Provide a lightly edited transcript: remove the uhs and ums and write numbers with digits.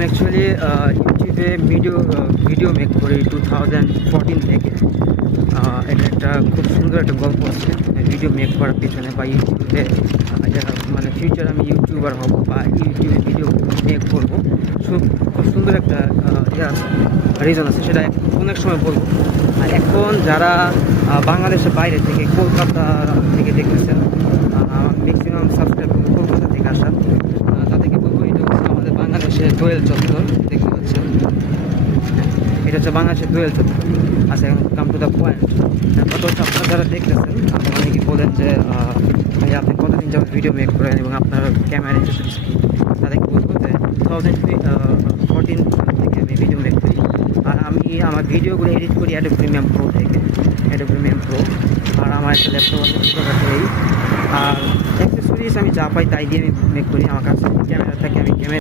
আমি অ্যাকচুয়ালি ইউটিউবে video make করি 2014 থেকে। এটা একটা খুব সুন্দর একটা গল্প আছে ভিডিও মেক করার পিছনে, বা ইউটিউবে মানে ফিউচার আমি ইউটিউবার হব বা ইউটিউবে ভিডিও মেক করবো। খুব সুন্দর একটা রিজন আছে, সেটা অনেক সময় বলবো। আর এখন যারা বাংলাদেশের বাইরে থেকে, কলকাতা থেকে দেখতেছেন, ম্যাক্সিমাম সাবস্ক্রাইব কলকাতা থেকে আসা, তাদেরকে বলবো এটা হচ্ছে আমাদের বাংলাদেশের দোয়েল চত্বর। দেখতে পাচ্ছেন, এটা হচ্ছে বাংলাদেশের দোয়েল চত্বর। আচ্ছা, এখন কাম টু দ্য পয়েন্ট। কত হচ্ছে আপনারা যারা দেখতেছেন, আপনারা অনেকেই বলেন যে ভাই আপনি কতদিন যাবত ভিডিও মেক করেন এবং আপনার ক্যামেরা ইন্টারেস্ট কি, তাদেরকে বলবো যে 2014 থেকে আমি ভিডিও মেক করি। আর আমি আমার ভিডিওগুলো এডিট করি অ্যাডোব প্রিমিয়াম প্রো থেকে, অ্যাডোব প্রিমিয়াম প্রো। আর আমার একটা ল্যাপটপ আছে এই। আর অ্যাক্সেসরিজ আমি যা পাই তাই দিয়ে আমি মেক করি। আমার কাছে ক্যামেরা থাকে, আমি ক্যামেরা